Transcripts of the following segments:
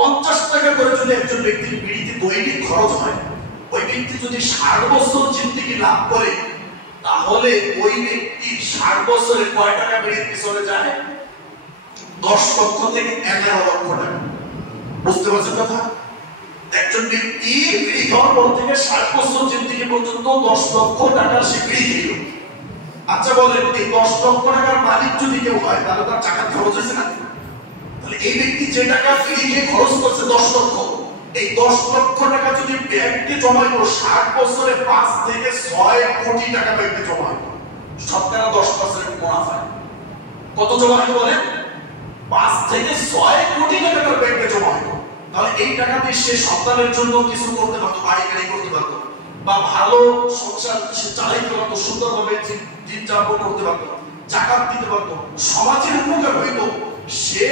50 টাকা করে যদি একজন ব্যক্তির বিড়িতে দৈনিক খরচ হয়, ওই ব্যক্তি যদি 60 বছর জিন্দেগি লাভ করে, তাহলে ওই ব্যক্তি 60 বছরে কয় টাকা বিড়ির পিছনে যায়? 10 লক্ষ থেকে 11 লক্ষ টাকা। বুঝতে পারছেন কথা? একজন ব্যক্তি বিড়ি খাওয়ার পর থেকে 60 বছর জিন্দেগি পর্যন্ত 10 লক্ষ টাকা সে বিড়ি খেলো। আচ্ছা বলেন, এই 10 লক্ষ টাকার মালিক যদি কেউ হয়, তাহলে তার টাকা খরচ হয়েছে না? তাহলে এই ব্যক্তি যে টাকা বিড়ি খেয়ে খরচ করছে 10 লক্ষ, এই 10 লক্ষ টাকা যদি ব্যাংকে জমা হইতো, 60 বছরে 5 থেকে 6 কোটি টাকা ব্যাংকে জমা হইতো, শতকরা 10% মুনাফা। কত জমা হইতো বলেন? 5 থেকে 6 কোটি টাকা ব্যাংকে জমা হইতো। তাহলে এই টাকা দিয়ে সে সন্তানের জন্য কিছু করতে পারতো, বাড়ি গাড়ি করতে পারতো, বা ভালো সংসার সে চালাইতে পারতো, সুন্দরভাবে দিন যাপন করতে পারতো, যাকাত দিতে পারতো, সমাজের উপকার হইতো, সে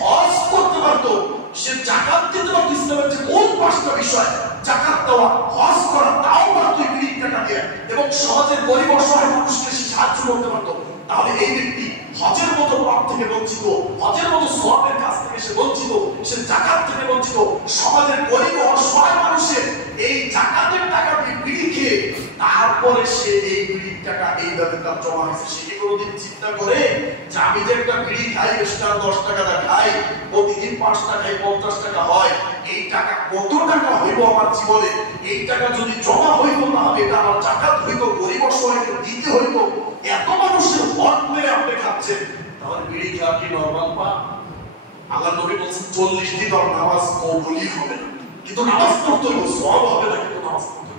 হজ করতে পারতো, সে যাকাত দিতে পারতো। ইসলামের যে মূল 5টা বিষয়, যাকাত দেওয়া, হজ করা, তাও পারতো এই বিড়ির টাকা দিয়ে, এবং সমাজের গরিব অসহায় মানুষকে সে সাহায্য করতে পারতো। তাহলে এই ব্যক্তি হজের মতো পাপ থেকে বঞ্চিত, হজের মতো সওয়াবের কাছ থেকে সে বঞ্চিত, সে যাকাত থেকে বঞ্চিত। সমাজের গরিব অসহায় মানুষের এই যাকাতের টাকা দিয়ে বিড়ি খেয়ে তারপরে সে এই বিড়ির টাকা এইভাবে তার জমা হয়েছে, সে কি কোনোদিন চিন্তা করে যে আমি যে একটা বিড়ি খাই, সেটা 10 টাকা খাই, প্রতিদিন 5 টাকায় 50 টাকা হয়, এই টাকা কত টাকা হইব আমার জীবনে? এই টাকা যদি জমা হইত, তাহলে এটা আমার যাকাত হইত, গরিব অসহায়কে দিতে হইত। এত মানুষের হক মেরে আপনি খাচ্ছেন, তাহলে বিড়ি খাওয়া কি নরমাল পা? আল্লাহ নবী বলছেন 40 দিন আর নামাজ কবুলই হবে না, কিন্তু নামাজ পড়তে হবে, সওয়াব হবে না, কিন্তু নামাজ পড়তে